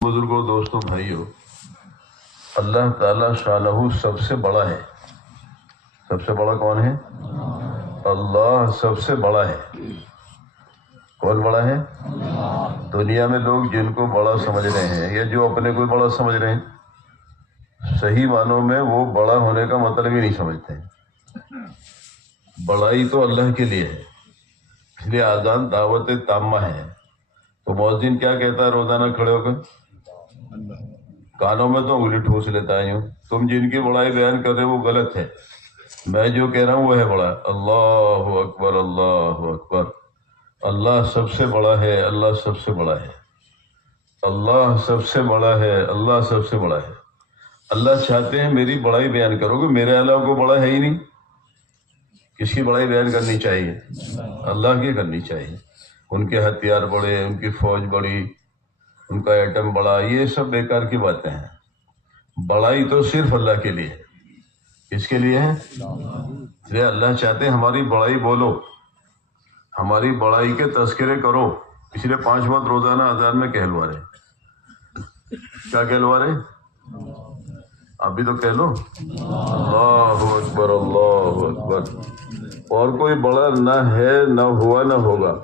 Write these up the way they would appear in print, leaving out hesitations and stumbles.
بزرگوں، دوستوں، بھائیوں، اللہ تعالیٰ شانہ سب سے بڑا ہے۔ سب سے بڑا کون ہے؟ اللہ سب سے بڑا ہے۔ کون بڑا ہے؟ دنیا میں لوگ جن کو بڑا سمجھ رہے ہیں یا جو اپنے کو بڑا سمجھ رہے ہیں، صحیح معنوں میں وہ بڑا ہونے کا مطلب ہی نہیں سمجھتے ہیں۔ بڑائی تو اللہ کے لیے ہے، اس لیے اذان دعوت تامہ ہے۔ تو مؤذن کیا کہتا ہے روزانہ کھڑے ہو کر؟ کانوں میں تو انگلی ٹھوس لیتا ہے یوں، تم جن کی بڑائی بیان کر رہے ہو وہ غلط ہے، میں جو کہہ رہا ہوں وہ ہے بڑا۔ اللہ اکبر، اللہ اکبر، اللہ سب سے بڑا ہے، اللہ سب سے بڑا ہے، اللہ سب سے بڑا ہے، اللہ سب سے بڑا ہے۔ اللہ چاہتے ہیں میری بڑائی بیان کرو گے، میرے علاوہ کو بڑا ہے ہی نہیں۔ کس کی بڑائی بیان کرنی چاہیے؟ اللہ کی کرنی چاہیے۔ ان کے ہتھیار بڑے، ان کی فوج بڑی، ان کا ایٹم بڑا، یہ سب بیکار کی باتیں ہیں۔ بڑائی تو صرف اللہ کے لیے ہے۔ کس کے لیے ہے؟ اس لیے اللہ چاہتے ہیں ہماری بڑائی بولو، ہماری بڑائی کے تذکرے کرو، اس لیے 5 وقت روزانہ اذان میں کہلوا رہے۔ کیا کہلوا رہے؟ ابھی تو کہہ لو، اللہ اکبر، اللہ اکبر۔ اور کوئی بڑا نہ ہے، نہ ہوا، نہ ہوگا،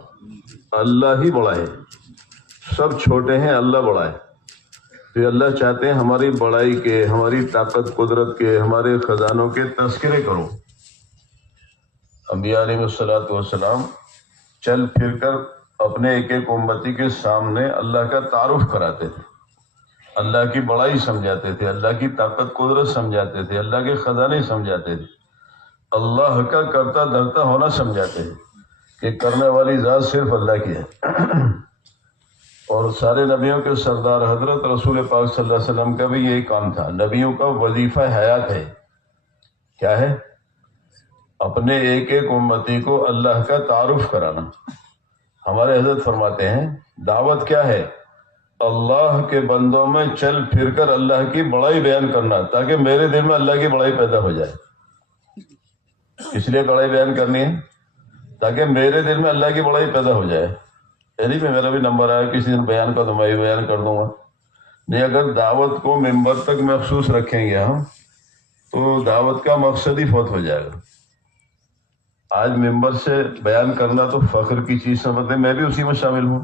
اللہ ہی بڑا ہے۔ سب چھوٹے ہیں، اللہ بڑا ہے۔ تو اللہ چاہتے ہیں ہماری بڑائی کے، ہماری طاقت قدرت کے، ہمارے خزانوں کے تذکرے کرو۔ انبیاء علیہ الصلوۃ والسلام چل پھر کر اپنے ایک ایک امتی کے سامنے اللہ کا تعارف کراتے تھے، اللہ کی بڑائی سمجھاتے تھے، اللہ کی طاقت قدرت سمجھاتے تھے، اللہ کے خزانے سمجھاتے تھے، اللہ کا کرتا دھرتا ہونا سمجھاتے تھے کہ کرنے والی ذات صرف اللہ کی ہے۔ اور سارے نبیوں کے سردار حضرت رسول پاک صلی اللہ علیہ وسلم کا بھی یہی کام تھا۔ نبیوں کا وظیفہ حیات ہے، کیا ہے؟ اپنے ایک ایک امتی کو اللہ کا تعارف کرانا۔ ہمارے حضرت فرماتے ہیں دعوت کیا ہے؟ اللہ کے بندوں میں چل پھر کر اللہ کی بڑائی بیان کرنا، تاکہ میرے دل میں اللہ کی بڑائی پیدا ہو جائے۔ اس لیے بڑائی بیان کرنی ہے تاکہ میرے دل میں اللہ کی بڑائی پیدا ہو جائے۔ یعنی میں میرا بھی نمبر آیا کسی دن بیان کا تو میں بھی بیان کر دوں گا۔ نہیں، اگر دعوت کو ممبر تک مخصوص رکھیں گے ہم تو دعوت کا مقصد ہی فوت ہو جائے گا۔ آج ممبر سے بیان کرنا تو فخر کی چیز سمجھتے ہیں، میں بھی اسی میں شامل ہوں،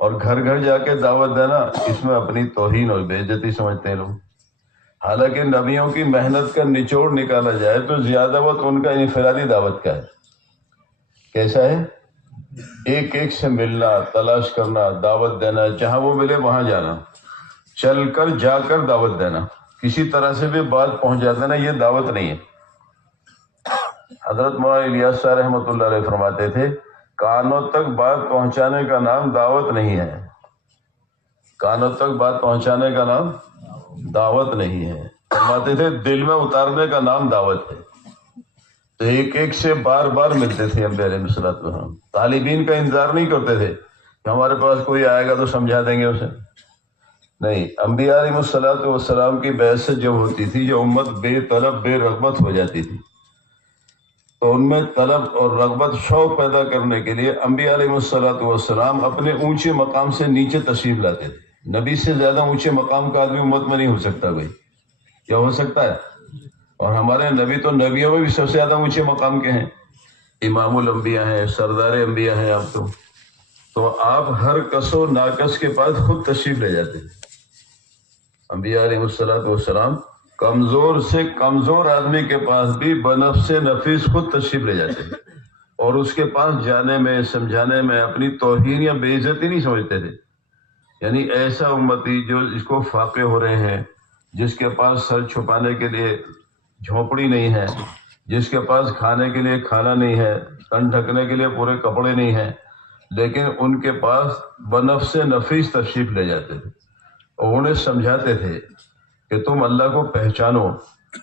اور گھر گھر جا کے دعوت دینا اس میں اپنی توہین اور بے عزتی سمجھتے ہیں لوگ۔ حالانکہ نبیوں کی محنت کا نچوڑ نکالا جائے تو زیادہ وقت ان کا انفرادی دعوت کا ہے۔ کیسا ہے؟ ایک ایک سے ملنا، تلاش کرنا، دعوت دینا، جہاں وہ ملے وہاں جانا، چل کر جا کر دعوت دینا، کسی طرح سے بھی بات پہنچا دینا، یہ دعوت نہیں ہے۔ حضرت مولانا الیاس صاحب رحمۃ اللہ علیہ فرماتے تھے کانوں تک بات پہنچانے کا نام دعوت نہیں ہے، کانوں تک بات پہنچانے کا نام دعوت نہیں ہے۔ فرماتے تھے دل میں اتارنے کا نام دعوت ہے۔ تو ایک ایک سے بار بار ملتے تھے انبیاء علیہ السلام۔ طالبین کا انتظار نہیں کرتے تھے کہ ہمارے پاس کوئی آئے گا تو سمجھا دیں گے اسے، نہیں۔ انبیاء علیہ السلام کی بعثت جب ہوتی تھی، جو امت بے طلب بے رغبت ہو جاتی تھی، تو ان میں طلب اور رغبت شوق پیدا کرنے کے لیے انبیاء علیہ السلام اپنے اونچے مقام سے نیچے تشریف لاتے تھے۔ نبی سے زیادہ اونچے مقام کا آدمی امت میں نہیں ہو سکتا بھائی، کیا ہو سکتا ہے؟ اور ہمارے نبی تو نبیوں میں بھی سب سے زیادہ اونچے مقام کے ہیں، امام الانبیاء ہیں، سردار انبیاء ہیں آپ تو آپ ہر کس و ناکس کے پاس خود تشریف لے جاتے ہیں۔ انبیاء علیہ السلام کمزور سے کمزور آدمی کے پاس بھی بنفس نفیس خود تشریف لے جاتے ہیں، اور اس کے پاس جانے میں سمجھانے میں اپنی توہین یا بے عزتی نہیں سمجھتے تھے۔ یعنی ایسا امتی جو اس کو فاقے ہو رہے ہیں، جس کے پاس سر چھپانے کے لیے جھونپڑی نہیں ہے، جس کے پاس کھانے کے لیے کھانا نہیں ہے، تن ڈھکنے کے لیے پورے کپڑے نہیں ہیں، لیکن ان کے پاس بنفس نفیس تشریف لے جاتے تھے اور انہیں سمجھاتے تھے کہ تم اللہ کو پہچانو،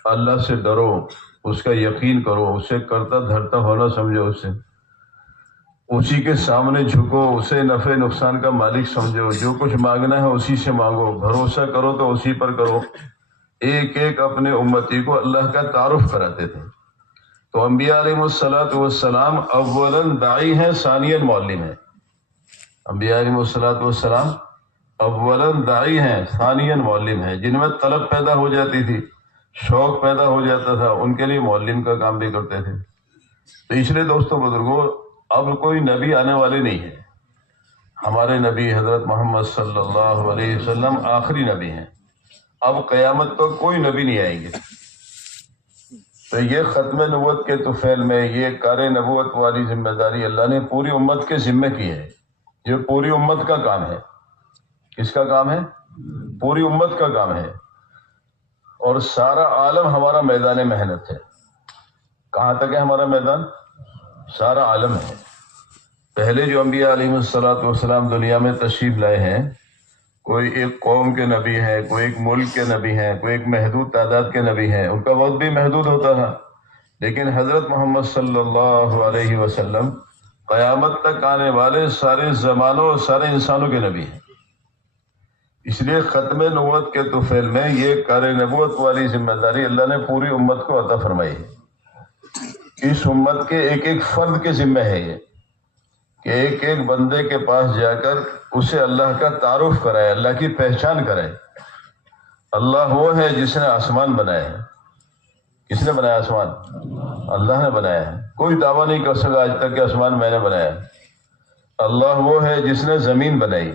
اللہ سے ڈرو، اس کا یقین کرو، اسے کرتا دھرتا ہونا سمجھو، اسی کے سامنے جھکو، اسے نفع نقصان کا مالک سمجھو، جو کچھ مانگنا ہے اسی سے مانگو، بھروسہ کرو تو اسی پر کرو۔ ایک ایک اپنے امتی کو اللہ کا تعارف کراتے تھے۔ تو انبیاء علیہ السلام اولاً داعی ہیں، ثانیاً معلم ہیں۔ انبیاء علیہ السلام اولاً داعی ہیں، ثانیاً معلم ہیں. جن میں طلب پیدا ہو جاتی تھی، شوق پیدا ہو جاتا تھا، ان کے لیے معلم کا کام بھی کرتے تھے. تو اس لیے دوستوں بزرگوں، اب کوئی نبی آنے والے نہیں ہے. ہمارے نبی حضرت محمد صلی اللہ علیہ وسلم آخری نبی ہیں. اب قیامت پر کوئی نبی نہیں آئیں گے. تو یہ ختم نبوت کے طفیل میں یہ کار نبوت والی ذمہ داری اللہ نے پوری امت کے ذمے کی ہے. یہ پوری امت کا کام ہے. کس کا کام ہے؟ پوری امت کا کام ہے. اور سارا عالم ہمارا میدان محنت ہے. کہاں تک ہے ہمارا میدان؟ سارا عالم ہے. پہلے جو انبیاء علیہ الصلوۃ والسلام دنیا میں تشریف لائے ہیں، کوئی ایک قوم کے نبی ہیں، کوئی ایک ملک کے نبی ہیں، کوئی ایک محدود تعداد کے نبی ہیں. ان کا وقت بھی محدود ہوتا تھا. لیکن حضرت محمد صلی اللہ علیہ وسلم قیامت تک آنے والے سارے زمانوں اور سارے انسانوں کے نبی ہیں. اس لیے ختم نبوت کے طفیل میں یہ کار نبوت والی ذمہ داری اللہ نے پوری امت کو عطا فرمائی ہے. اس امت کے ایک ایک فرد کے ذمہ ہے یہ کہ ایک ایک بندے کے پاس جا کر اسے اللہ کا تعارف کرائے، اللہ کی پہچان کرائے. اللہ وہ ہے جس نے آسمان بنایا ہے. کس نے بنایا آسمان؟ اللہ نے بنایا ہے. کوئی دعویٰ نہیں کر سکا آج تک کہ آسمان میں نے بنایا. اللہ وہ ہے جس نے زمین بنائی،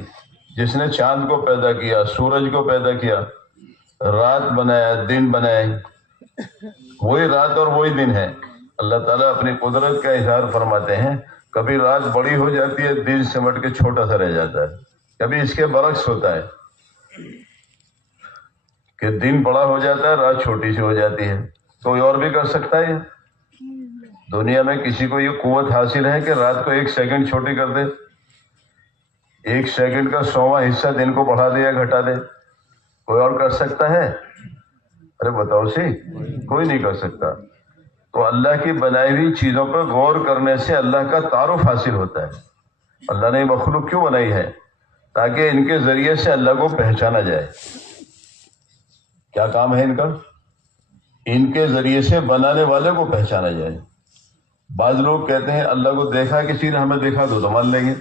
جس نے چاند کو پیدا کیا، سورج کو پیدا کیا، رات بنایا، دن بنائے. وہی رات اور وہی دن ہے. اللہ تعالیٰ اپنی قدرت کا اظہار فرماتے ہیں. کبھی رات بڑی ہو جاتی ہے، دن سمٹ کے چھوٹا سا رہ جاتا ہے. کبھی اس کے برعکس ہوتا ہے کہ دن بڑا ہو جاتا ہے، رات چھوٹی سی ہو جاتی ہے. کوئی اور بھی کر سکتا ہے؟ دنیا میں کسی کو یہ قوت حاصل ہے کہ رات کو 1 سیکنڈ چھوٹی کر دے؟ 1 سیکنڈ کا 100واں حصہ دن کو بڑھا دے یا گھٹا دے؟ کوئی اور کر سکتا ہے؟ ارے بتاؤ سی، کوئی نہیں کر سکتا. تو اللہ کی بنائی ہوئی چیزوں پر غور کرنے سے اللہ کا تعارف حاصل ہوتا ہے. اللہ نے یہ مخلوق کیوں بنائی ہے؟ تاکہ ان کے ذریعے سے اللہ کو پہچانا جائے. کیا کام ہے ان کا؟ ان کے ذریعے سے بنانے والے کو پہچانا جائے. بعض لوگ کہتے ہیں اللہ کو دیکھا کسی نے، ہمیں دیکھا تو مان لیں گے،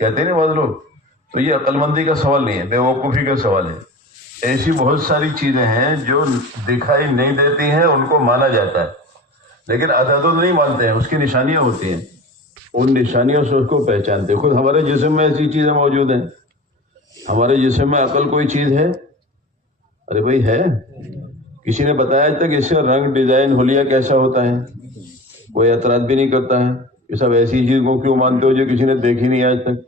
کہتے ہیں بعض لوگ. تو یہ عقل مندی کا سوال نہیں ہے، بے وقوفی کا سوال ہے. ایسی بہت ساری چیزیں ہیں جو دکھائی نہیں دیتی ہیں، ان کو مانا جاتا ہے. لیکن عدد نہیں مانتے ہیں، اس کی نشانیاں ہوتی ہیں، ان نشانیوں سے اس کو پہچانتے. خود ہمارے جسم میں ایسی چیزیں موجود ہیں. ہمارے جسم میں عقل کوئی چیز ہے؟ ارے بھائی ہے. کسی نے بتایا آج تک اس کا رنگ، ڈیزائن، حلیہ کیسا ہوتا ہے؟ کوئی اعتراض بھی نہیں کرتا ہے. یہ سب ایسی چیز کو کیوں مانتے ہو جو کسی نے دیکھی نہیں آج تک؟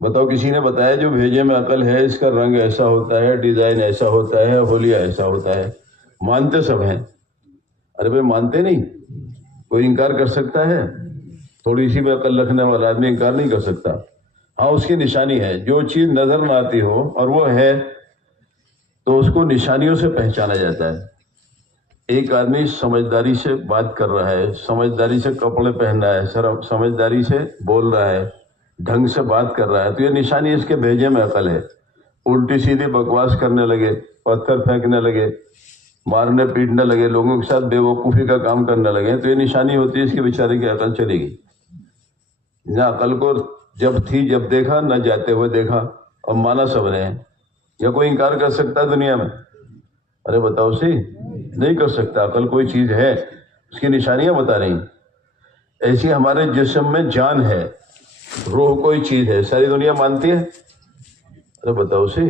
بتاؤ کسی نے بتایا جو بھیجے میں عقل ہے اس کا رنگ ایسا ہوتا ہے، ڈیزائن ایسا ہوتا ہے، حلیہ ایسا ہوتا ہے؟ مانتے سب ہیں. ارے بھائی مانتے نہیں. کوئی انکار کر سکتا ہے؟ تھوڑی سی بھی عقل رکھنے والا آدمی انکار نہیں کر سکتا. ہاں اس کی نشانی ہے. جو چیز نظر نہ آتی ہو اور وہ ہے تو اس کو نشانیوں سے پہچانا جاتا ہے. ایک آدمی سمجھداری سے بات کر رہا ہے، سمجھداری سے کپڑے پہن رہا ہے، سمجھداری سے بول رہا ہے، ڈھنگ سے بات کر رہا ہے، تو یہ نشانی اس کے بھیجے میں عقل ہے. الٹی سیدھی بکواس کرنے لگے، پتھر پھینکنے لگے، مارنے پیٹنے لگے، لوگوں کے ساتھ بے وقوفی کا کام کرنے لگے، تو یہ نشانی ہوتی ہے اس کے بیچارے کی عقل چلے گی. نہ عقل کو جب تھی جب دیکھا، نہ جاتے ہوئے دیکھا، اور مانا سب نے. یا کوئی انکار کر سکتا ہے دنیا میں؟ ارے بتاؤ سی، نہیں کر سکتا. عقل کوئی چیز ہے، اس کی نشانیاں بتا رہی. ایسی ہمارے جسم میں جان ہے، روح کوئی چیز ہے. ساری دنیا مانتی ہے؟ ارے بتاؤ سی،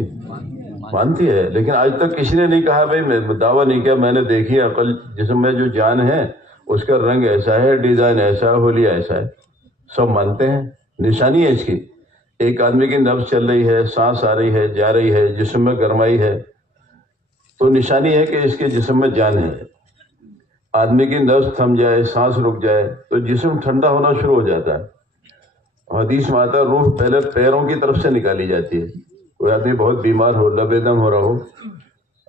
مانتی ہے. لیکن آج تک کسی نے نہیں کہا، بھائی میں دعویٰ نہیں کیا میں نے دیکھی عقل جسم میں جو جان ہے اس کا رنگ ایسا ہے، ڈیزائن ایسا ہے، حلیہ ایسا ہے. سب مانتے ہیں. نشانی ہے اس کی. ایک آدمی کی نبض چل رہی ہے، سانس آ رہی ہے، جا رہی ہے، جسم میں گرمائی ہے، تو نشانی ہے کہ اس کے جسم میں جان ہے. آدمی کی نبض تھم جائے، سانس رک جائے تو جسم ٹھنڈا ہونا شروع ہو جاتا ہے. حدیث میں آتا ہے روح پہلے پیروں کی طرف سے نکالی جاتی ہے. کوئی آدمی بہت بیمار ہو، لبے دم ہو رہا ہو،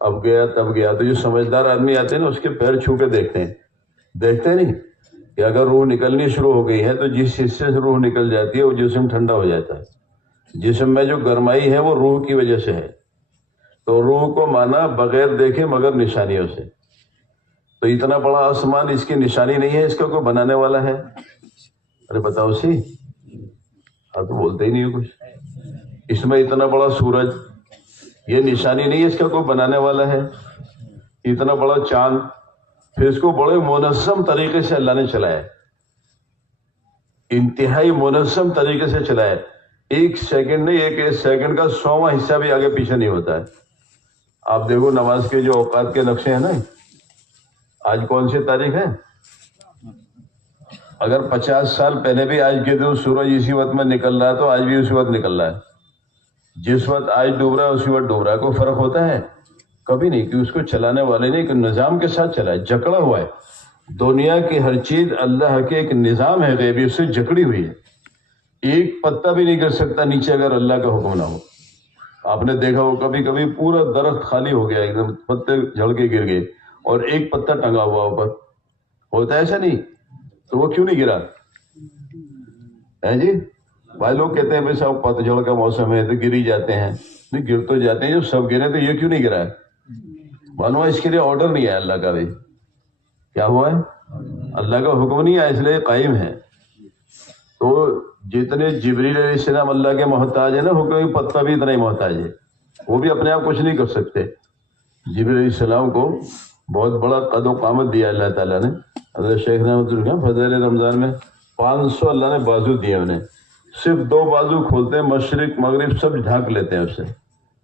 اب گیا تب گیا، تو جو سمجھدار آدمی آتے ہیں نا اس کے پیر چھو کے دیکھتے ہیں نہیں کہ اگر روح نکلنی شروع ہو گئی ہے تو جس حصے سے روح نکل جاتی ہے وہ جسم ٹھنڈا ہو جاتا ہے. جسم میں جو گرمائی ہے وہ روح کی وجہ سے ہے. تو روح کو مانا بغیر دیکھے مگر نشانیوں سے. تو اتنا بڑا آسمان، اس کی نشانی نہیں ہے، اس کا کوئی بنانے والا ہے؟ ارے بتاؤ سی، آپ تو بولتے ہی نہیں ہو کچھ. اس میں اتنا بڑا سورج، یہ نشانی نہیں ہے اس کا کوئی بنانے والا ہے، اتنا بڑا چاند، پھر اس کو بڑے منظم طریقے سے اللہ نے چلایا، انتہائی منظم طریقے سے چلایا، ایک سیکنڈ نہیں، ایک سیکنڈ کا 100واں حصہ بھی آگے پیچھے نہیں ہوتا ہے۔ آپ دیکھو نماز کے جو اوقات کے نقشے ہیں نا، آج کون سی تاریخ ہے؟ اگر 50 سال پہلے بھی آج کے دن سورج اسی وقت میں نکل رہا ہے تو آج بھی اسی وقت نکل رہا ہے، جس وقت آج ڈوب رہا ہے اسی وقت ڈوب رہا ہے، کوئی فرق ہوتا ہے؟ کبھی نہیں، کہ اس کو چلانے والے نے ایک نظام کے ساتھ چلا ہے، جکڑا ہوا ہے۔ دنیا کی ہر چیز اللہ کے ایک نظام ہے غیبی، اس سے جکڑی ہوئی ہے، ایک پتا بھی نہیں کر سکتا نیچے اگر اللہ کا حکم نہ ہو۔ آپ نے دیکھا ہو کبھی کبھی پورا درخت خالی ہو گیا، ایک دم پتے جھڑ کے گر گئے اور ایک پتا ٹنگا ہوا اوپر، ہوتا ہے ایسا نہیں؟ تو وہ کیوں نہیں گرا ہے جی؟ بھائی لوگ کہتے ہیں بھائی صاحب پتجھڑ کا موسم ہے تو گر ہی جاتے ہیں، نہیں گر تو جاتے ہیں، جب سب گرے تو یہ کیوں نہیں گرا ہے؟ معلوم ہے اس کے لیے آرڈر نہیں ہے اللہ کا، بھی کیا ہوا ہے؟ اللہ کا حکم نہیں ہے، اس لیے قائم ہے۔ تو جتنے جبریل علیہ السلام اللہ کے محتاج ہیں نا، حکم پتہ بھی اتنا ہی محتاج ہے، وہ بھی اپنے آپ کچھ نہیں کر سکتے۔ جبریل علیہ السلام کو بہت بڑا قد و قامت دیا اللہ تعالیٰ نے، حضرت شیخ رحمۃ اللہ فضائل رمضان میں 500 اللہ نے بازو دیے انہیں، صرف 2 بازو کھولتے ہیں، مشرق مغرب سب ڈھانک لیتے ہیں اس سے،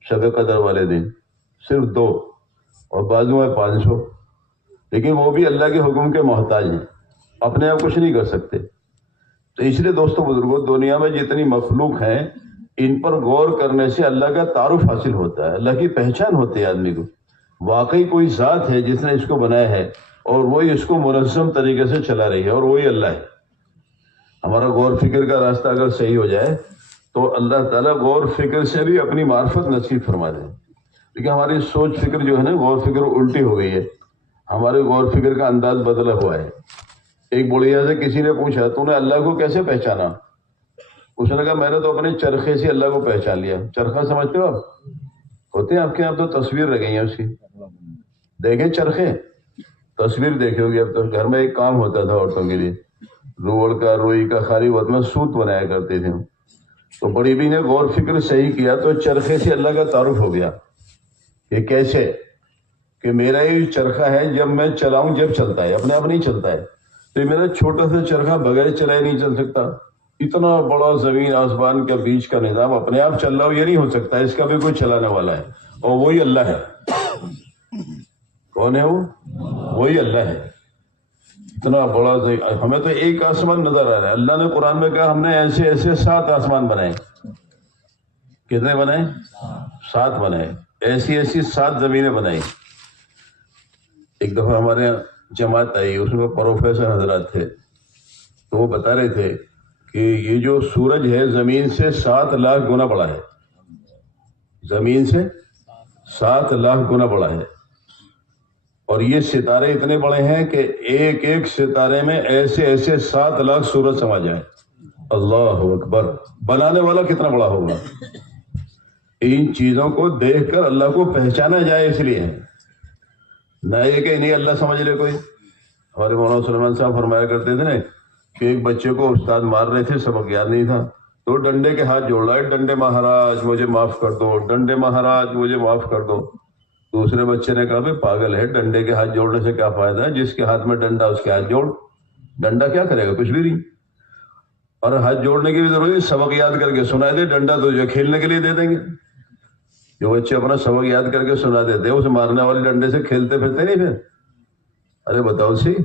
شب قدر والے دن صرف 2، اور بازو ہے 500، لیکن وہ بھی اللہ کے حکم کے محتاج ہیں، اپنے آپ کچھ نہیں کر سکتے۔ تو اس لیے دوستوں بزرگوں، دنیا میں جتنی مخلوق ہیں ان پر غور کرنے سے اللہ کا تعارف حاصل ہوتا ہے، اللہ کی پہچان ہوتی ہے آدمی کو، واقعی کوئی ذات ہے جس نے اس کو بنایا ہے اور وہی اس کو منظم طریقے سے چلا رہی ہے، اور وہی اللہ ہے۔ ہمارا غور فکر کا راستہ اگر صحیح ہو جائے تو اللہ تعالیٰ غور فکر سے بھی اپنی معرفت نصیب فرما دے، لیکن ہماری سوچ فکر جو ہے نا، غور فکر الٹی ہو گئی ہے، ہمارے غور فکر کا انداز بدلا ہوا ہے۔ ایک بڑھیا سے کسی نے پوچھا تو نے اللہ کو کیسے پہچانا؟ اس نے کہا میں نے تو اپنے چرخے سے اللہ کو پہچان لیا۔ چرخہ سمجھتے ہو آپ؟ ہوتے ہیں آپ کے یہاں تو تصویر رہ گئی ہے اس کی، دیکھیں چرخے، تصویر دیکھے ہوگی، اب تو گھر میں ایک کام ہوتا تھا عورتوں کے لیے، روڑ کا روئی کا خالی وقت میں سوت بنایا کرتے تھے، تو بڑی بھی نے غور فکر صحیح کیا تو چرخے سے اللہ کا تعارف ہو گیا۔ یہ کیسے؟ کہ میرا یہ چرخہ ہے، جب میں چلاؤں جب چلتا ہے، اپنے آپ نہیں چلتا ہے، تو میرا چھوٹا سا چرخہ بغیر چلائے نہیں چل سکتا، اتنا بڑا زمین آسمان کے بیچ کا نظام اپنے آپ چل رہا ہو یہ نہیں ہو سکتا، اس کا بھی کوئی چلانے والا ہے، اور وہی اللہ ہے۔ کون ہے وہ؟ وہی اللہ ہے۔ اتنا بڑا ہمیں تو ایک آسمان نظر آ رہا ہے، اللہ نے قرآن میں کہا ہم نے ایسے ایسے 7 آسمان بنائے۔ کتنے بنائے؟ 7 بنائے، ایسی ایسی 7 زمینیں بنائی۔ ایک دفعہ ہمارے یہاں جماعت آئی، اس میں پروفیسر حضرات تھے، تو وہ بتا رہے تھے کہ یہ جو سورج ہے زمین سے 7 لاکھ گنا بڑا ہے، زمین سے 7 لاکھ گنا بڑا ہے، اور یہ ستارے اتنے بڑے ہیں کہ ایک ایک ستارے میں ایسے ایسے 7 لاکھ سورج سما جائیں۔ اللہ اکبر! بنانے والا کتنا بڑا ہوگا؟ ان چیزوں کو دیکھ کر اللہ کو پہچانا جائے، اس لیے ہے، نہ یہ کہ نہیں اللہ سمجھ لے کوئی۔ ہمارے مولانا سلیمان صاحب فرمایا کرتے تھے نا کہ ایک بچے کو استاد مار رہے تھے، سبق یاد نہیں تھا، تو ڈنڈے کے ہاتھ جوڑ رہا ہے، ڈنڈے مہاراج مجھے معاف کر دو، ڈنڈے مہاراج مجھے معاف کر دو۔ دوسرے بچے نے کہا بھائی پاگل ہے، ڈنڈے کے ہاتھ جوڑنے سے کیا فائدہ ہے، جس کے ہاتھ میں ڈنڈا اس کے ہاتھ جوڑ، ڈنڈا کیا کرے گا؟ کچھ بھی نہیں، اور ہاتھ جوڑنے کی بھی ضرورت نہیں، سبق یاد کر کے سنا دے، ڈنڈا تو جو کھیلنے کے لیے دے دیں گے۔ جو بچے اپنا سبق یاد کر کے سنا دیتے ہیں، اسے مارنے والے ڈنڈے سے کھیلتے پھرتے نہیں پھر؟ ارے بتاؤ سی،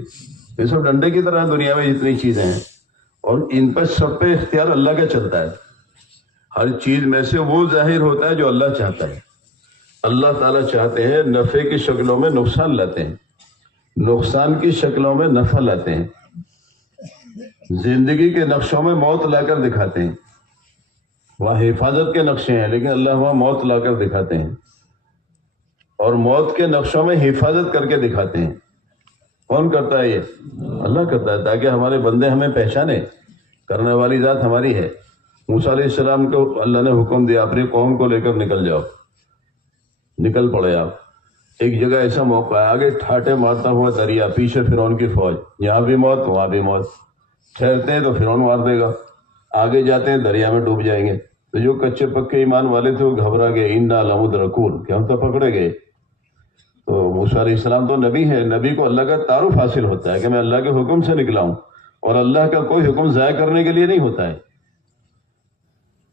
یہ سب ڈنڈے کی طرح دنیا میں جتنی چیزیں ہیں، اور ان پہ سب پہ اختیار اللہ کا چلتا ہے۔ ہر چیز میں سے وہ ظاہر ہوتا ہے جو اللہ چاہتا ہے۔ اللہ تعالیٰ چاہتے ہیں نفع کی شکلوں میں نقصان لاتے ہیں، نقصان کی شکلوں میں نفع لاتے ہیں، زندگی کے نقشوں میں موت لا کر دکھاتے ہیں۔ وہاں حفاظت کے نقشے ہیں لیکن اللہ وہاں موت لا کر دکھاتے ہیں، اور موت کے نقشوں میں حفاظت کر کے دکھاتے ہیں۔ کون کرتا ہے یہ؟ اللہ کرتا ہے، تاکہ ہمارے بندے ہمیں پہچانے، کرنے والی ذات ہماری ہے۔ موسیٰ علیہ السلام کو اللہ نے حکم دیا اپنی قوم کو لے کر نکل جاؤ، نکل پڑے آپ۔ ایک جگہ ایسا موقع ہے، آگے ٹھاٹے مارتا ہوا دریا، پیچھے فرعون کی فوج، یہاں بھی موت وہاں بھی موت، ٹھہرتے ہیں تو فرعون مار دے گا، آگے جاتے ہیں دریا میں ڈوب جائیں گے، تو جو کچے پکے ایمان والے تھے وہ گھبرا گئے، انا لمدرکون، کہ ہم تو پکڑے گئے۔ تو موسیٰ علیہ السلام تو نبی ہے، نبی کو اللہ کا تعارف حاصل ہوتا ہے کہ میں اللہ کے حکم سے نکلا ہوں، اور اللہ کا کوئی حکم ضائع کرنے کے لیے نہیں ہوتا ہے۔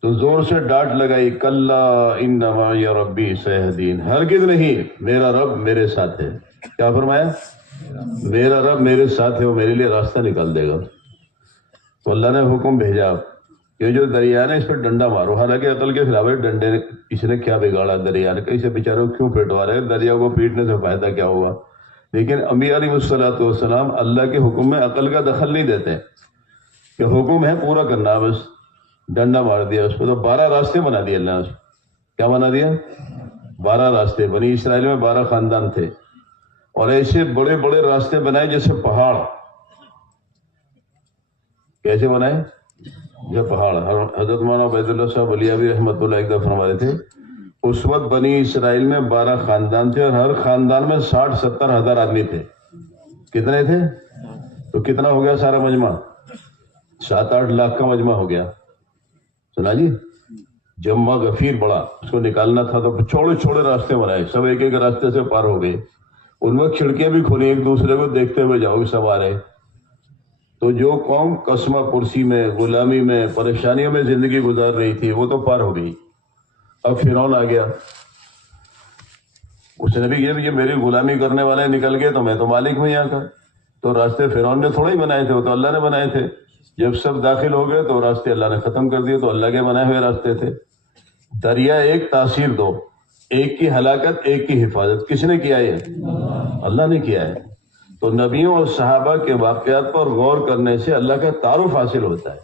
تو زور سے ڈانٹ لگائی، کلا ان معی ربی سیہدین، ہرگز نہیں، میرا رب میرے ساتھ ہے۔ کیا فرمایا؟ میرا رب میرے ساتھ ہے، وہ میرے لیے راستہ نکال دے گا۔ تو اللہ نے حکم بھیجا، یہ جو دریا ہے اس پہ ڈنڈا مارو۔ حالانکہ عقل کے خلاف ہے، ڈنڈے اس نے کیا بگاڑا دریا نے، اسے بیچاروں کو کیوں پیٹوا رہے، دریا کو پیٹنے سے فائدہ کیا ہوگا؟ لیکن انبیاء علیہ الصلوۃ والسلام اللہ کے حکم میں عقل کا دخل نہیں دیتے، کہ حکم ہے پورا کرنا، بس ڈنڈا مار دیا اس کو۔ تو 12 راستے بنا دیے اللہ نے، کیا بنا دیا؟ 12 راستے۔ بنی اسرائیل میں 12 خاندان تھے، اور ایسے بڑے بڑے راستے بنائے جیسے پہاڑ۔ کیسے بنائے؟ جو پہاڑ۔ حضرت مولانا عبید اللہ صاحب علیوی رحمۃ اللہ ایک دفعہ فرما رہے تھے، اس وقت بنی اسرائیل میں 12 خاندان تھے، اور ہر خاندان میں 60-70 ہزار آدمی تھے۔ کتنے تھے؟ تو کتنا ہو گیا سارا مجمع؟ 7-8 لاکھ کا مجمع ہو گیا۔ سنا جی؟ جمع غفیر بڑا، اس کو نکالنا تھا تو چھوڑے چھوڑے راستے بنائے، سب ایک ایک راستے سے پار ہو گئے۔ ان میں کھڑکیاں بھی کھولی، ایک دوسرے کو دیکھتے ہوئے جاؤ، سب آ رہے۔ تو جو قوم قسمہ پرسی میں، غلامی میں، پریشانیوں میں زندگی گزار رہی تھی، وہ تو پار ہو گئی۔ اب فرعون آ گیا، اس نے بھی یہ میری غلامی کرنے والے نکل گئے تو میں تو مالک ہوں یہاں کا۔ تو راستے فرعون نے تھوڑا ہی بنائے تھے، وہ تو اللہ نے بنائے تھے۔ جب سب داخل ہو گئے تو راستے اللہ نے ختم کر دیے، تو اللہ کے بنائے ہوئے راستے تھے۔ دریا ایک، تاثیر 2، ایک کی ہلاکت، ایک کی حفاظت۔ کس نے کیا یہ؟ اللہ نے کیا ہے۔ تو نبیوں اور صحابہ کے واقعات پر غور کرنے سے اللہ کا تعارف حاصل ہوتا ہے۔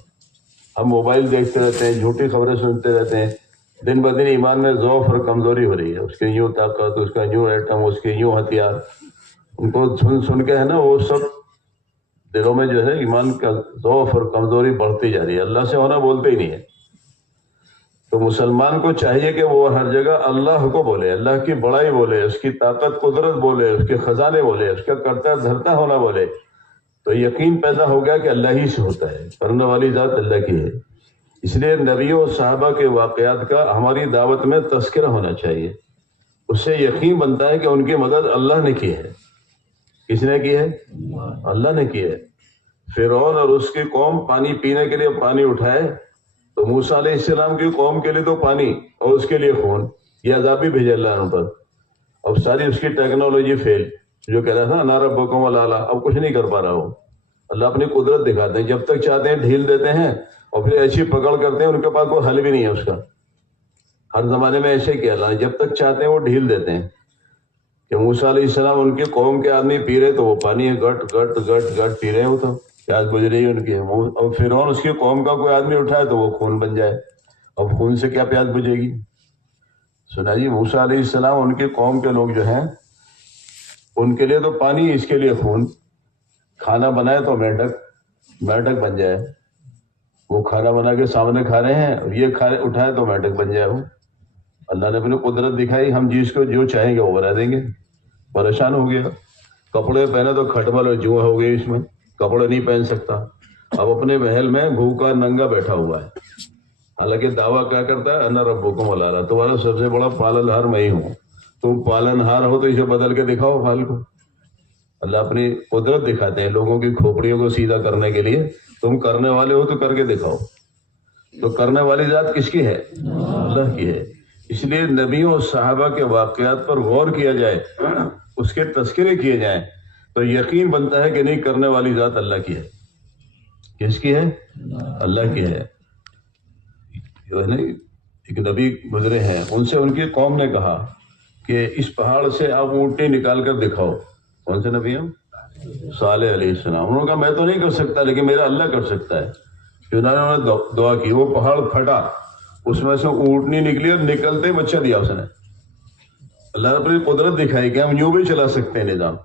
ہم موبائل دیکھتے رہتے ہیں، جھوٹی خبریں سنتے رہتے ہیں، دن بدن ایمان میں ضعف اور کمزوری ہو رہی ہے۔ اس کے یوں طاقت، اس کا یوں ایٹم، اس کے یوں ہتھیار، ان کو سن کے ہے نا، وہ سب دلوں میں جو ہے ایمان کا ضعف اور کمزوری بڑھتی جا رہی ہے۔ اللہ سے ہونا بولتے ہی نہیں ہے۔ تو مسلمان کو چاہیے کہ وہ ہر جگہ اللہ کو بولے، اللہ کی بڑائی بولے، اس کی طاقت قدرت بولے، اس کے خزانے بولے، اس کا کرتا دھرتا ہونا بولے، تو یقین پیدا ہو گیا کہ اللہ ہی سے ہوتا ہے، کرنے والی ذات اللہ کی ہے۔ اس لیے نبیوں اور صحابہ کے واقعات کا ہماری دعوت میں تذکرہ ہونا چاہیے، اس سے یقین بنتا ہے کہ ان کی مدد اللہ نے کی ہے۔ کس نے کی ہے؟ اللہ نے کی ہے۔ فرعون اور اس کی قوم پانی پینے کے لیے پانی اٹھائے، تو موسیٰ علیہ السلام کی قوم کے لیے تو پانی اور اس کے لیے خون، یہ عذاب بھی بھیجا اللہ نے پر۔ اب ساری اس کی ٹیکنالوجی فیل، جو کہہ رہا تھا انا ربکم الاعلی، اب کچھ نہیں کر پا رہا ہو۔ اللہ اپنی قدرت دکھاتے ہیں، جب تک چاہتے ہیں ڈھیل دیتے ہیں، اور پھر ایسی پکڑ کرتے ہیں ان کے پاس کوئی حل بھی نہیں ہے اس کا۔ ہر زمانے میں ایسے کیا اللہ، جب تک چاہتے ہیں وہ ڈھیل دیتے ہیں۔ کہ موسیٰ علیہ السلام ان کی قوم کے آدمی پی رہے تو وہ پانی گٹ گٹ گٹ گٹ پی رہے ہو، تو پیاس بجھ رہی ہے ان کی۔ اور فرعون اس کی قوم کا کوئی آدمی اٹھائے تو وہ خون بن جائے، اب خون سے کیا پیاس بجھے گی؟ سنا جی، موسیٰ علیہ السلام ان کی قوم کے لوگ جو ہیں ان کے لیے تو پانی، اس کے لیے خون۔ کھانا بنائے تو میڈک بن جائے، وہ کھانا بنا کے سامنے کھا رہے ہیں، اور یہ اٹھائے تو میڈک بن جائے وہ۔ اللہ نے اپنی قدرت دکھائی، ہم جس کو جو چاہیں گے وہ بنا دیں گے۔ پریشان ہو گیا، کپڑے پہنے تو کھٹمل اور جوا ہو گئی، اس میں کپڑے نہیں پہن سکتا، اب اپنے محل میں بھوکا ننگا بیٹھا ہوا ہے، حالانکہ دعویٰ کیا کرتا ہے انا ربکم الاعلی، تمہارا سب سے بڑا پالن ہار میں ہی ہوں۔ تم پالن ہار ہو تو اسے بدل کے دکھاؤ پھال کو۔ اللہ اپنی قدرت دکھاتے ہیں لوگوں کی کھوپڑیوں کو سیدھا کرنے کے لیے، تم کرنے والے ہو تو کر کے دکھاؤ۔ تو کرنے والی ذات کس کی ہے؟ اللہ کی ہے۔ اس لیے نبیوں اور صحابہ کے واقعات پر غور کیا جائے، اس کے تذکرے کیے جائیں، تو یقین بنتا ہے کہ نہیں، کرنے والی ذات اللہ کی ہے۔ کس کی ہے؟ اللہ کی ہے۔ جو ہے نا، ایک نبی گزرے ہیں، ان سے ان کی قوم نے کہا کہ اس پہاڑ سے آپ اونٹنی نکال کر دکھاؤ۔ کون سے نبی ہیں؟ صالح علیہ السلام۔ انہوں نے کہا میں تو نہیں کر سکتا، لیکن میرا اللہ کر سکتا ہے۔ انہوں نے دعا کی، وہ پہاڑ پھٹا، اس میں سے اونٹنی نکلی اور نکلتے بچہ دیا اس نے۔ اللہ نے اپنی قدرت دکھائی کہ ہم یوں بھی چلا سکتے ہیں نظام۔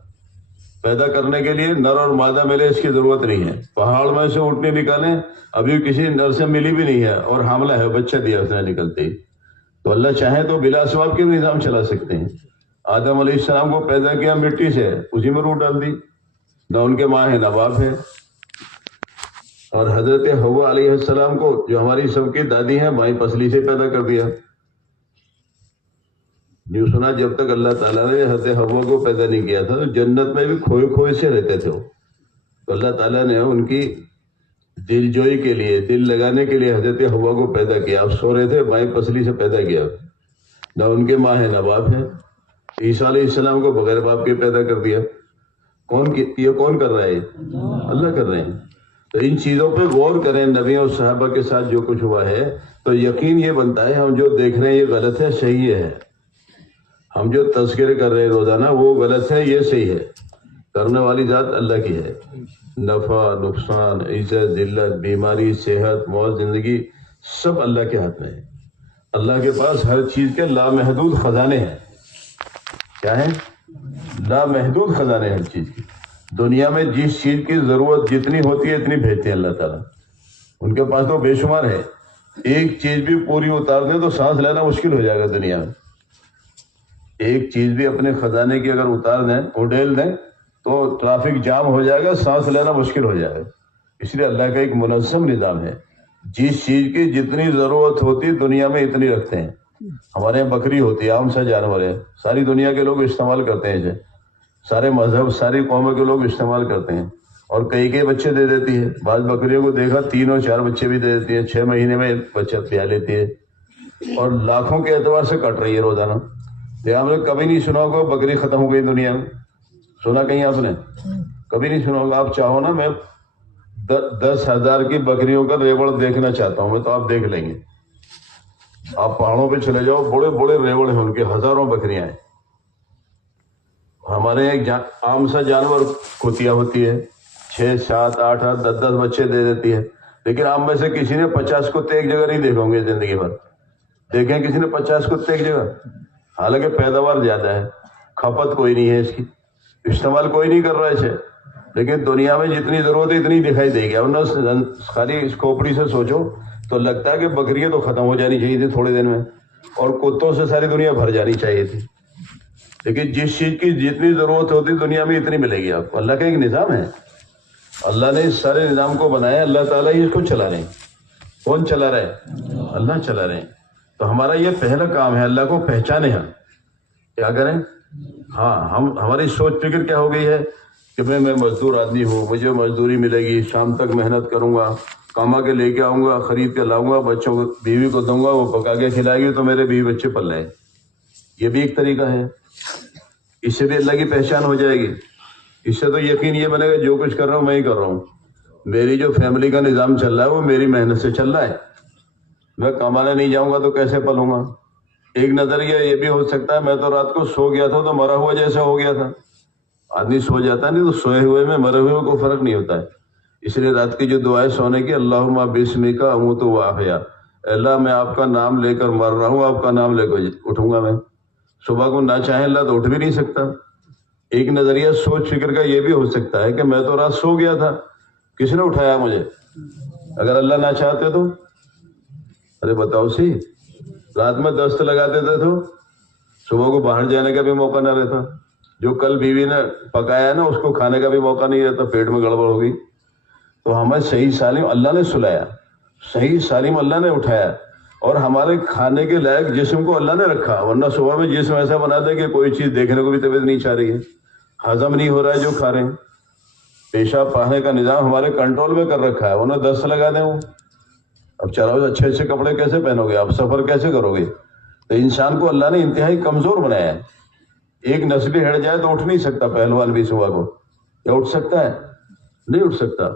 پیدا کرنے کے لیے نر اور مادہ ملے اس کی ضرورت نہیں ہے، پہاڑ میں سے اونٹنی نکالیں، ابھی کسی نر سے ملی بھی نہیں ہے اور حاملہ ہے، بچہ دیا اس نے نکلتے ہی۔ تو اللہ چاہے تو بلا اسباب کے بھی نظام چلا سکتے ہیں۔ آدم علیہ السلام کو پیدا کیا مٹی سے، اسی میں روح ڈال دی، نہ ان کے ماں ہے نہ باپ ہے۔ اور حضرت حوا علیہ السلام کو جو ہماری سب کی دادی ہیں بائیں پسلی سے پیدا کر دیا. جو سنا جب تک اللہ تعالیٰ نے حضرت حوا کو پیدا نہیں کیا تھا تو جنت میں بھی کھوئے کھوئے سے رہتے تھے وہ. تو اللہ تعالیٰ نے ان کی دل جوئی کے لیے، دل لگانے کے لیے حضرت حوا کو پیدا کیا. اب سو رہے تھے، بائیں پسلی سے پیدا کیا. نہ ان کے ماں ہے نہ باپ ہے. عیسیٰ علیہ السلام کو بغیر باپ کے پیدا کر دیا. یہ کون کر رہا ہے؟ اللہ کر رہے ہیں. تو ان چیزوں پہ غور کریں. نبی اور صحابہ کے ساتھ جو کچھ ہوا ہے تو یقین یہ بنتا ہے ہم جو دیکھ رہے ہیں یہ غلط ہے، صحیح ہے. ہم جو تذکرے کر رہے ہیں روزانہ وہ غلط ہے، یہ صحیح ہے. کرنے والی ذات اللہ کی ہے. نفع، نقصان، عزت، ذلت، بیماری، صحت، موت، زندگی سب اللہ کے ہاتھ میں ہے. اللہ کے پاس ہر چیز کے لامحدود خزانے ہیں. کیا ہے؟ لامحدود خزانے ہر چیز کی. دنیا میں جس چیز کی ضرورت جتنی ہوتی ہے اتنی بھیجتے ہیں اللہ تعالیٰ. ان کے پاس تو بے شمار ہے. ایک چیز بھی پوری اتار دیں تو سانس لینا مشکل ہو جائے گا دنیا میں. ایک چیز بھی اپنے خزانے کی اگر اتار دیں، اڈیل دیں تو ٹریفک جام ہو جائے گا، سانس لینا مشکل ہو جائے گا. اس لیے اللہ کا ایک منظم نظام ہے. جس چیز کی جتنی ضرورت ہوتی دنیا میں اتنی رکھتے ہیں. ہمارے یہاں بکری ہوتی ہے، عام سا جانور ہے، ساری دنیا کے لوگ استعمال کرتے ہیں اسے. سارے مذہب، ساری قوموں کے لوگ استعمال کرتے ہیں. اور کئی بچے دے دیتی ہے. بعض بکریوں کو دیکھا 3 اور 4 بچے بھی دے دیتی ہیں. 6 مہینے میں بچہ پیا لیتی ہے اور لاکھوں کے اعتبار سے کٹ رہی ہے روزانہ. یہ آپ نے کبھی نہیں سنا ہوگا بکری ختم ہو گئی دنیا میں. سنا کہیں آپ نے؟ کبھی نہیں سنا ہوگا. آپ چاہو نا، میں 10,000 کی بکریوں کا ریوڑ دیکھنا چاہتا ہوں میں، تو آپ دیکھ لیں گے. آپ پہاڑوں پہ چلے جاؤ، بڑے بڑے ریوڑ ہیں ان کے، ہزاروں بکریاں ہیں. ہمارے ایک عام سا جانور کتیا ہوتی ہے، 6، 7، 8، 10 بچے دے دیتی ہے. لیکن آپ میں سے کسی نے 50 کتے ایک جگہ نہیں دیکھے ہوں گے زندگی بھر. دیکھیں کسی نے 50 کتے ایک جگہ؟ حالانکہ پیداوار زیادہ ہے، کھپت کوئی نہیں ہے اس کی، استعمال کوئی نہیں کر رہا ہے اسے. لیکن دنیا میں جتنی ضرورت ہے اتنی دکھائی دے گی. ورنہ خالی اس کھوپڑی سے سوچو تو لگتا ہے کہ بکریاں تو ختم ہو جانی چاہیے تھی تھوڑے دن میں، اور کتوں سے ساری دنیا بھر جانی چاہیے تھی. لیکن جس چیز کی جتنی ضرورت ہوتی دنیا میں اتنی ملے گی آپ کو. اللہ کا ایک نظام ہے. اللہ نے اس سارے نظام کو بنایا. اللہ تعالیٰ ہی اس کو چلا رہے ہیں. کون چلا رہے ہیں؟ اللہ چلا رہے ہیں. تو ہمارا یہ پہلا کام ہے، اللہ کو پہچانے. ہم کیا کریں؟ ہماری سوچ فکر کیا ہو گئی ہے کہ میں مزدور آدمی ہوں، مجھے مزدوری ملے گی، شام تک محنت کروں گا، کما کے لے کے آؤں گا، خرید کے لاؤں گا، بچوں کو، بیوی کو دوں گا، وہ پکا کے کھلائے گی تو میرے بیوی بچے پل رہے ہیں. یہ بھی ایک طریقہ ہے. اس سے بھی اللہ کی پہچان ہو جائے گی. اس سے تو یقین یہ بنے گا جو کچھ کر رہا ہوں میں ہی کر رہا ہوں. میری جو فیملی کا نظام چل رہا ہے وہ میری محنت سے چل رہا ہے. میں کمانے نہیں جاؤں گا تو کیسے پلوں گا؟ ایک نظریہ یہ بھی ہو سکتا ہے میں تو رات کو سو گیا تھا تو مرا ہوا جیسا ہو گیا تھا. آدمی سو جاتا نہیں تو سوئے ہوئے میں مرے ہوئے کو فرق نہیں ہوتا ہے. اس لیے رات کی جو دعائیں سونے کی، اللہم بسمک اموت و احیا، اللہ میں آپ کا نام لے کر مر رہا ہوں، آپ کا نام لے کر اٹھوں گا میں. صبح کو نہ چاہے اللہ تو اٹھ بھی نہیں سکتا. ایک نظریہ سوچ فکر کا یہ بھی ہو سکتا ہے کہ میں تو رات سو گیا تھا، کس نے اٹھایا مجھے؟ اگر اللہ نہ چاہتے تو ارے بتاؤ سی، رات میں دست لگا دیتے تو صبح کو باہر جانے کا بھی موقع نہ رہتا. جو کل بیوی نے پکایا نا اس کو کھانے کا بھی موقع نہیں رہتا، پیٹ میں گڑبڑ ہو گئی. تو ہمیں صحیح سالم اللہ نے سلایا، صحیح سالم اللہ نے اٹھایا، اور ہمارے کھانے کے لائق جسم کو اللہ نے رکھا. ورنہ صبح میں جسم ایسا بنا دے کہ کوئی چیز دیکھنے کو بھی طبیعت نہیں چاہ رہی ہے، ہضم نہیں ہو رہا ہے جو کھا رہے ہیں. پیشاب پانے کا نظام ہمارے کنٹرول میں کر رکھا ہے، ورنہ دست لگا دیں وہ. اب چلو اچھے اچھے کپڑے کیسے پہنو گے آپ؟ سفر کیسے کرو گے؟ تو انسان کو اللہ نے انتہائی کمزور بنایا ہے. ایک نس بھی ہٹ جائے تو اٹھ نہیں سکتا پہلوان بھی صبح کو. کیا اٹھ سکتا ہے؟ نہیں اٹھ سکتا.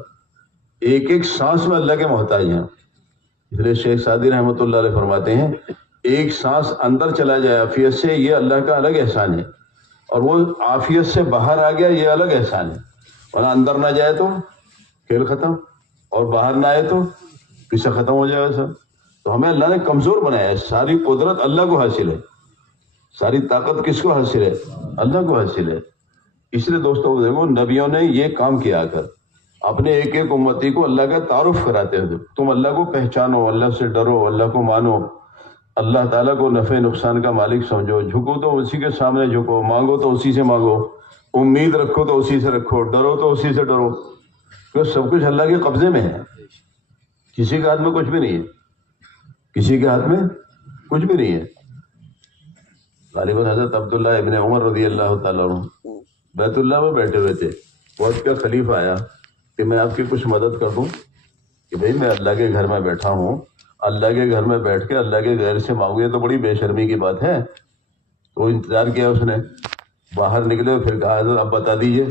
ایک ایک سانس میں اللہ کے محتاج ہیں. اس لیے شیخ سعدی رحمۃ اللہ علیہ فرماتے ہیں ایک سانس اندر چلا جائے عافیت سے یہ اللہ کا الگ احسان ہے، اور وہ عافیت سے باہر آ گیا یہ الگ احسان ہے. ورنہ اندر نہ جائے تو کھیل ختم، اور باہر نہ آئے تو قصہ ختم ہو جائے گا سب. تو ہمیں اللہ نے کمزور بنایا ہے. ساری قدرت اللہ کو حاصل ہے، ساری طاقت کس کو حاصل ہے؟ اللہ کو حاصل ہے. اس لیے دوستوں دیکھو نبیوں نے یہ کام کیا کر اپنے ایک ایک امتی کو اللہ کا تعارف کراتے ہیں. تم اللہ کو پہچانو، اللہ سے ڈرو، اللہ کو مانو، اللہ تعالیٰ کو نفع نقصان کا مالک سمجھو، جھکو تو اسی کے سامنے جھکو، مانگو تو اسی سے مانگو، امید رکھو تو اسی سے رکھو، ڈرو تو اسی سے ڈرو، کیونکہ سب کچھ اللہ کے قبضے میں ہے. کسی کے ہاتھ میں کچھ بھی نہیں ہے، کسی کے ہاتھ میں کچھ بھی نہیں ہے۔ غالباً حضرت عبداللہ ابن عمر رضی اللہ تعالیٰ عنہ بیت اللہ میں بیٹھے ہوئے تھے، وقت کا خلیفہ آیا کہ میں آپ کی کچھ مدد کر دوں، کہ بھئی میں اللہ کے گھر میں بیٹھا ہوں، اللہ کے گھر میں بیٹھ کے اللہ کے غیر سے مانگوں، یہ تو بڑی بے شرمی کی بات ہے۔ تو انتظار کیا اس نے، باہر نکلے، پھر کہا حضرت اب بتا دیجئے،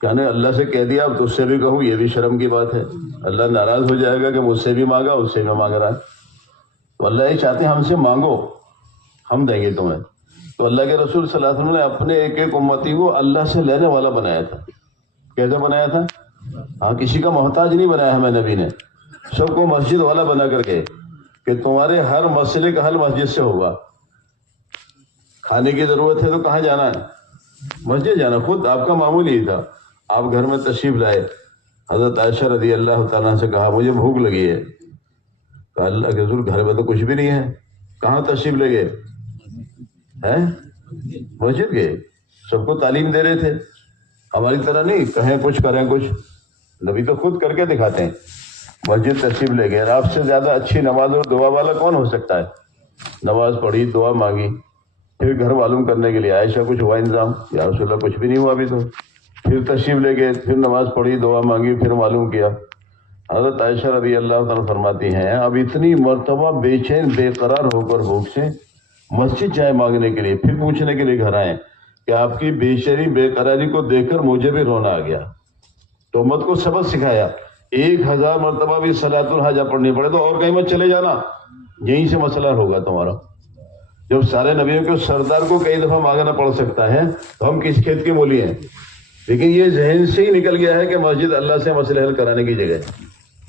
کہنے اللہ سے کہہ دیا اب تو اس سے بھی کہوں، یہ بھی شرم کی بات ہے، اللہ ناراض ہو جائے گا کہ مجھ سے بھی مانگا اس سے بھی مانگ رہا ہے۔ تو اللہ یہ چاہتے ہیں ہم سے مانگو، ہم دیں گے تمہیں۔ تو اللہ کے رسول صلی اللہ علیہ وسلم نے اپنے ایک ایک امتی کو اللہ سے لینے والا بنایا تھا۔ کیسے بنایا تھا؟ ہاں، کسی کا محتاج نہیں بنایا ہمیں نبی نے، سب کو مسجد والا بنا کر کے کہ تمہارے ہر مسئلے کا حل مسجد سے ہوگا۔ کھانے کی ضرورت ہے تو کہاں جانا ہے؟ مسجد جانا۔ خود آپ کا معمول یہی تھا، آپ گھر میں تشریف لائے، حضرت عائشہ رضی اللہ تعالیٰ سے کہا مجھے بھوک لگی ہے، کہا اللہ کے رسول گھر میں تو کچھ بھی نہیں ہے، کہاں تشریف لے گئے ہیں؟ مسجد گئے۔ سب کو تعلیم دے رہے تھے، ہماری طرح نہیں کہیں کچھ کریں کچھ، نبی تو خود کر کے دکھاتے ہیں۔ مسجد تشریف لے گئے۔ آپ سے زیادہ اچھی نماز اور دعا والا کون ہو سکتا ہے؟ نماز پڑھی، دعا مانگی، پھر گھر معلوم کرنے کے لیے عائشہ کچھ ہوا انتظام؟ یا رسول اللہ کچھ بھی نہیں ہوا ابھی تو۔ پھر تشریف لے گئے، پھر نماز پڑھی، دعا مانگی، پھر معلوم کیا۔ حضرت عائشہ رضی اللہ تعالیٰ فرماتی ہیں اب اتنی مرتبہ بے چین بے قرار ہو کر بھوک سے مسجد جائے مانگنے کے لیے، پھر پوچھنے کے لیے گھر آئے کہ آپ کی بے چینی بے قراری کو دیکھ کر مجھے بھی رونا آ گیا۔ تو امت کو سبق سکھایا، 1000 مرتبہ بھی صلاۃ الحاجہ پڑھنی پڑے تو اور کہیں مت چلے جانا، یہیں سے مسئلہ ہوگا تمہارا۔ جب سارے نبیوں کے سردار کو کئی دفعہ مانگنا پڑ سکتا ہے تو ہم کس کھیت کی مولی ہیں؟ لیکن یہ ذہن سے ہی نکل گیا ہے کہ مسجد اللہ سے مسئلے حل کرانے کی جگہ ہے،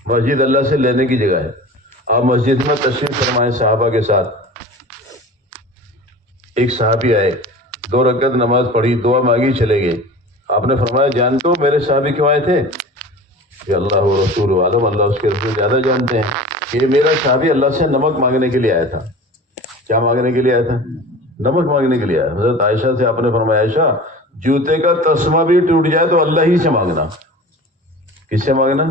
مسجد اللہ سے لینے کی جگہ ہے۔ آپ مسجد میں تشریف فرمائیں صحابہ کے ساتھ، ایک صحابی آئے، 2 رکعت نماز پڑھی، دعا مانگی، چلے گئے۔ آپ نے فرمایا جانتے ہو میرے صحابی کیوں آئے تھے؟ کہ اللہ و رسول عالم، اللہ اس کے رسول زیادہ جانتے ہیں۔ یہ میرا صحابی اللہ سے نمک مانگنے کے لیے آیا تھا۔ کیا مانگنے کے لیے آیا تھا؟ نمک مانگنے کے لیے آیا۔ حضرت عائشہ سے آپ نے فرمایا عائشہ جوتے کا تسمہ بھی ٹوٹ جائے تو اللہ ہی سے مانگنا۔ کس سے مانگنا؟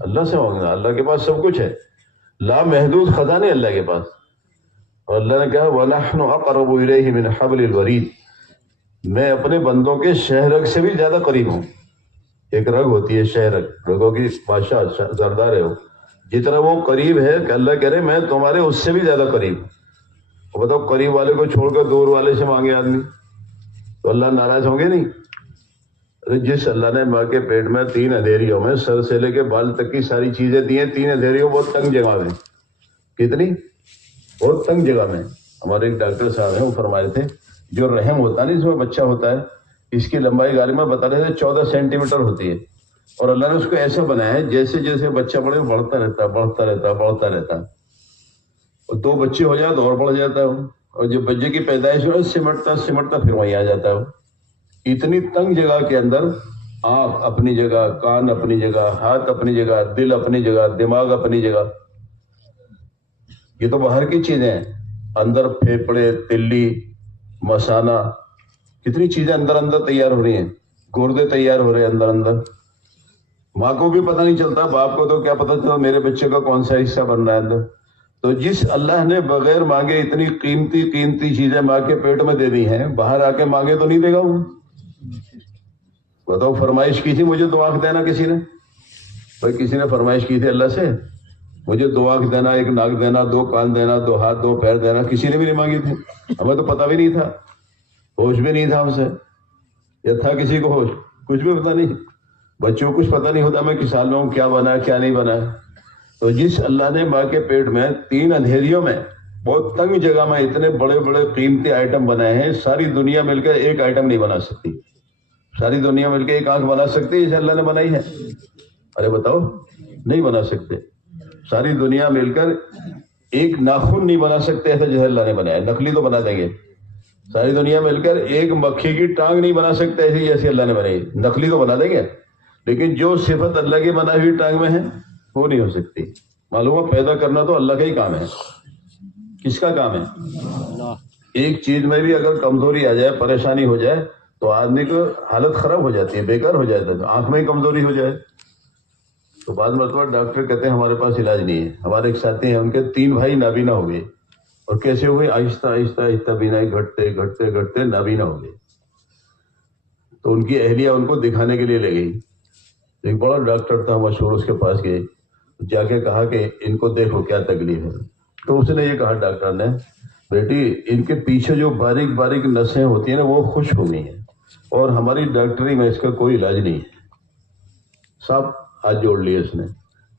اللہ سے مانگنا۔ اللہ کے پاس سب کچھ ہے، لامحدود خزانے اللہ کے پاس۔ اور اللہ نے کہا وَنَحْنُ أَقْرَبُ إِلَيْهِ مِنْ حَبْلِ الْوَرِيدِ، میں اپنے بندوں کے شہ رگ سے بھی زیادہ قریب ہوں۔ ایک رگ ہوتی ہے شہ رگ، رگوں کی بادشاہ سردار ہے وہ، جتنا وہ قریب ہے کہ اللہ کہہ رہے میں تمہارے اس سے بھی زیادہ قریب ہوں۔ بتاؤ قریب والے کو چھوڑ کر دور والے سے مانگے آدمی تو اللہ ناراض ہوں گے نہیں؟ جس اللہ نے ماں کے پیٹ میں 3 اندھیریوں میں سر سے لے کے بال تک کی ساری چیزیں دی ہیں، 3 اندھیریوں بہت تنگ جگہ میں، کتنی بہت تنگ جگہ میں۔ ہمارے ایک ڈاکٹر صاحب ہیں، وہ فرمائے تھے جو رحم ہوتا ہے نا، اس میں بچہ ہوتا ہے، اس کی لمبائی غالباً میں بتا رہے تھے 14 سینٹی میٹر ہوتی ہے، اور اللہ نے اس کو ایسا بنایا ہے جیسے جیسے بچہ بڑھے بڑھتا رہتا ہے، بڑھتا رہتا ہے، بڑھتا رہتا ہے، اور 2 بچے ہو جائے تو اور بڑھ جاتا ہے، اور جب بچے کی پیدائش ہو سمٹتا سمٹتا پھر وہیں آ جاتا ہے۔ اتنی تنگ جگہ کے اندر آنکھ اپنی جگہ، کان اپنی جگہ، ہاتھ اپنی جگہ، دل اپنی جگہ، دماغ اپنی جگہ۔ یہ تو باہر کی چیزیں ہیں، اندر پھیپڑے، تلی، مثانہ، کتنی چیزیں اندر اندر تیار ہو رہی ہیں، گردے تیار ہو رہے ہیں اندر اندر۔ ماں کو بھی پتہ نہیں چلتا، باپ کو تو کیا پتہ چلتا میرے بچے کا کون سا حصہ بن رہا ہے اندر۔ تو جس اللہ نے بغیر مانگے اتنی قیمتی قیمتی چیزیں ماں کے پیٹ میں دے دی ہیں، باہر آ کے مانگے تو نہیں دے گا وہ؟ بتاؤ، فرمائش کی تھی مجھے 2 آنکھ دینا کسی نے؟ بھائی کسی نے فرمائش کی تھی اللہ سے مجھے 2 آنکھ دینا، 1 ناک دینا، 2 کان دینا، 2 ہاتھ 2 پیر دینا؟ کسی نے بھی نہیں مانگی تھی، ہمیں تو پتہ بھی نہیں تھا، ہوش بھی نہیں تھا ہم سے، یا تھا کسی کو ہوش؟ کچھ بھی پتہ نہیں۔ بچوں کو کچھ پتہ نہیں ہوتا میں کس حال میں ہوں، کیا بنا ہے کیا نہیں بنا ہے۔ تو جس اللہ نے ماں کے پیٹ میں 3 اندھیریوں میں بہت تنگ جگہ میں اتنے بڑے بڑے قیمتی آئٹم بنائے ہیں، ساری دنیا مل کر ایک آئٹم نہیں بنا سکتی۔ ساری دنیا مل کے ایک آنکھ بنا سکتی ہے جسے اللہ نے بنائی ہے؟ ارے بتاؤ، نہیں بنا سکتے۔ ساری دنیا مل کر ایک ناخن نہیں بنا سکتے ایسا جسے اللہ نے بنایا، نقلی تو بنا دیں گے۔ ساری دنیا مل کر ایک مکھی کی ٹانگ نہیں بنا سکتے ایسی جیسی اللہ نے بنائی، نقلی تو بنا دیں گے، لیکن جو صفت اللہ کی بنائی ہوئی ٹانگ میں ہے وہ نہیں ہو سکتی۔ معلوم ہے پیدا کرنا تو اللہ کا ہی کام ہے۔ کس کا کام ہے؟ ایک چیز میں بھی اگر کمزوری آ جائے، پریشانی ہو جائے تو آدمی کو حالت خراب ہو جاتی ہے، بیکار ہو جاتا ہے۔ آنکھ میں ہی کمزوری ہو جائے تو بعض مرتبہ ڈاکٹر کہتے ہیں ہمارے پاس علاج نہیں ہے. ہمارے ایک ساتھی ہیں، ان کے 3 بھائی نابینا ہو گئے. اور کیسے ہوئے؟ آہستہ آہستہ آہستہ بینائی گھٹتے گھٹتے گھٹتے نابینا ہو گئے. تو ان کی اہلیہ ان کو دکھانے کے لیے لے گئی. ایک بڑا ڈاکٹر تھا مشہور، اس کے پاس گئے، جا کے کہا کہ ان کو دیکھو کیا تکلیف ہے. تو اس نے یہ کہا ڈاکٹر نے، بیٹی ان کے پیچھے جو باریک باریک نسیں ہوتی ہیں نا وہ خشک ہو گئی ہیں، اور ہماری ڈاکٹری میں اس کا کوئی علاج نہیں ہے. صاحب ہاتھ جوڑ لیے اس نے.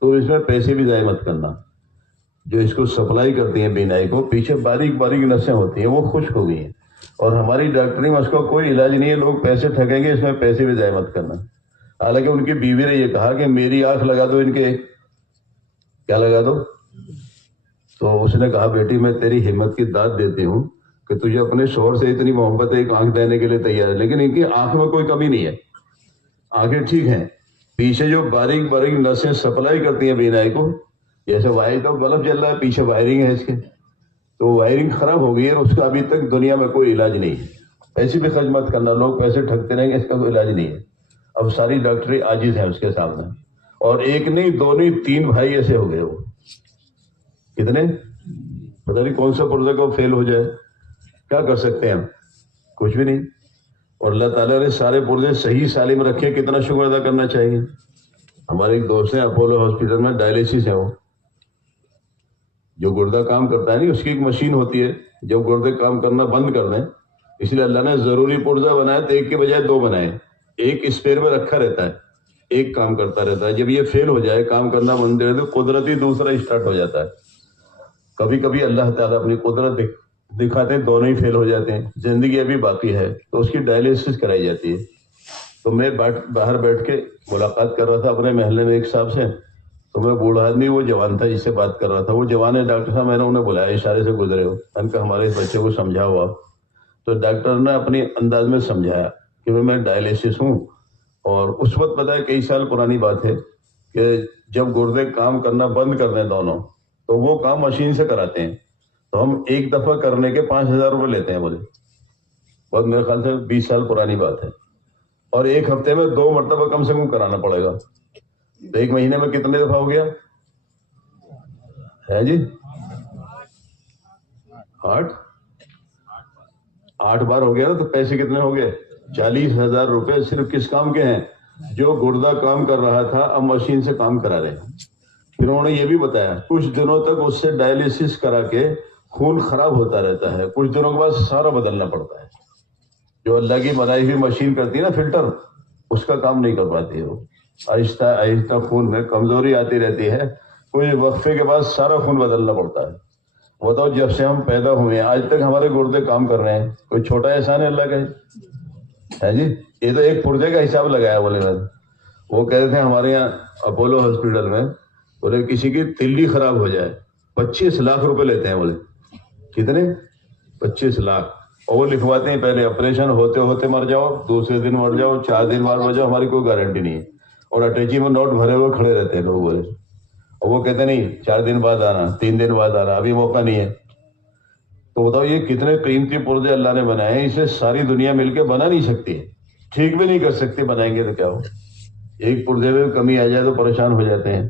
تو اس میں پیسے بھی ضائع مت کرنا. جو اس کو سپلائی کرتی ہیں بینائی کو، پیچھے باریک باریک نسیں ہوتی ہیں وہ خشک ہو گئی ہیں، اور ہماری ڈاکٹری میں اس کا کوئی علاج نہیں ہے. لوگ پیسے ٹھگیں گے، اس میں پیسے بھی ضائع مت کرنا. حالانکہ ان کی بیوی نے یہ کہا کہ میری آنکھ لگا دو، ان کے کیا لگا دو. تو اس نے کہا بیٹی میں تیری ہمت کی داد دیتی ہوں کہ تجھے اپنے شوہر سے اتنی محبت ہے، ایک آنکھ دینے کے لیے تیار ہے، لیکن ان کی آنکھ میں کوئی کمی نہیں ہے، آنکھیں ٹھیک ہیں. پیچھے جو باریک باریک نسیں سپلائی کرتی ہیں بینائی کو، جیسے وائر کا بلب جل رہا ہے، پیچھے وائرنگ ہے اس کے، تو وائرنگ خراب ہو گئی ہے اور اس کا ابھی تک دنیا میں کوئی علاج نہیں ہے. پیسے بھی خرچ مت کرنا، لوگ پیسے ٹھگتے رہیں گے، اس کا کوئی علاج نہیں ہے. اب ساری ڈاکٹری عاجز ہیں اس کے سامنے. اور ایک نہیں، دو نہیں، 3 بھائی ایسے ہو گئے. وہ کتنے؟ پتہ نہیں کون سا پرزہ کو فیل ہو جائے، کیا کر سکتے ہیں ہم؟ کچھ بھی نہیں. اور اللہ تعالیٰ نے سارے پرزے صحیح سالم رکھے، کتنا شکر ادا کرنا چاہیے. ہمارے ایک دوست ہیں اپولو ہاسپٹل میں، ڈائلیسس ہے. وہ جو گردہ کام کرتا ہے نہیں، اس کی ایک مشین ہوتی ہے، جب گردے کام کرنا بند کر دیں، اس لیے اللہ نے ضروری پرزہ بنایا تو ایک کے بجائے 2 بنائے. ایک اسپیئر میں رکھا رہتا ہے، ایک کام کرتا رہتا ہے. جب یہ فیل ہو جائے، کام کرنا بند کر دے، تو قدرتی دوسرا اسٹارٹ ہو جاتا ہے. کبھی کبھی اللہ تعالیٰ اپنی قدرت دکھاتے ہیں، دونوں ہی فیل ہو جاتے ہیں. زندگی ابھی باقی ہے تو اس کی ڈائلیسس کرائی جاتی ہے. تو میں باہر بیٹھ کے ملاقات کر رہا تھا اپنے محلے میں ایک صاحب سے. تو میں بوڑھا آدمی، وہ جوان تھا جس سے بات کر رہا تھا، وہ جوان ہے ڈاکٹر صاحب. میں نے انہیں بلایا، اشارے سے گزرے ہو، ان کا ہمارے اس بچے کو سمجھاؤ آپ. تو ڈاکٹر نے اپنی انداز میں سمجھایا کہ میں ڈائلیسس ہوں. اور اس وقت پتہ ہے کئی سال پرانی بات ہے کہ جب گردے کام کرنا بند کر دیں دونوں، تو وہ کام مشین سے کراتے ہیں. تو ہم ایک دفعہ کرنے کے 5,000 روپے لیتے ہیں. بولے بہت، میرے خیال سے 20 سال پرانی بات ہے. اور ایک ہفتے میں 2 مرتبہ کم سے کم کرانا پڑے گا. تو ایک مہینے میں کتنے دفعہ ہو گیا ہے جی؟ 8 بار ہو گیا. تو پیسے کتنے ہو گئے؟ 40,000 روپے صرف کس کام کے ہیں؟ جو گردہ کام کر رہا تھا اب مشین سے کام کرا رہے ہیں. پھر انہوں نے یہ بھی بتایا کچھ دنوں تک اس سے ڈائلیسس کرا کے خون خراب ہوتا رہتا ہے، کچھ دنوں کے بعد سارا بدلنا پڑتا ہے. جو اللہ کی بنائی ہوئی مشین کرتی ہے نا فلٹر، اس کا کام نہیں کر پاتی. وہ آہستہ آہستہ خون میں کمزوری آتی رہتی ہے، کوئی وقفے کے بعد سارا خون بدلنا پڑتا ہے. بتاؤ جب سے ہم پیدا ہوئے ہیں آج تک ہمارے گردے کام کر رہے ہیں، کوئی چھوٹا احسان ہے اللہ کا ہے جی؟ یہ تو ایک پرزے کا حساب لگایا. بولے میں وہ کہہ رہے تھے ہمارے یہاں اپولو ہاسپٹل میں، بولے کسی کی تلی خراب ہو جائے 25 لاکھ روپے لیتے ہیں. بولے کتنے؟ 25 لاکھ. اور وہ لکھواتے ہیں پہلے آپریشن ہوتے ہوتے مر جاؤ، دوسرے دن مر جاؤ، 4 دن بعد مر جاؤ، ہماری کوئی گارنٹی نہیں ہے. اور اٹیچی میں نوٹ بھرے ہوئے کھڑے رہتے ہیں لوگ. بولے اور وہ کہتے نہیں 4 دن بعد آنا، 3 دن بعد آنا، ابھی موقع نہیں ہے. تو بتاؤ یہ کتنے قیمتی پرزے اللہ نے بنائے ہیں، اسے ساری دنیا مل کے بنا نہیں سکتی، ٹھیک بھی نہیں کر سکتے. بنائیں گے تو کیا ہو؟ ایک پرزے میں کمی آ جائے تو پریشان ہو جاتے ہیں.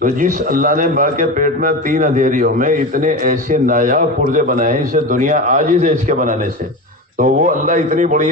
تو جس اللہ نے ماں کے پیٹ میں 3 اندھیریوں میں اتنے ایسے نایاب پرزے بنائے ہیں، اسے دنیا عاجز ہے اس کے بنانے سے. تو وہ اللہ اتنی بڑی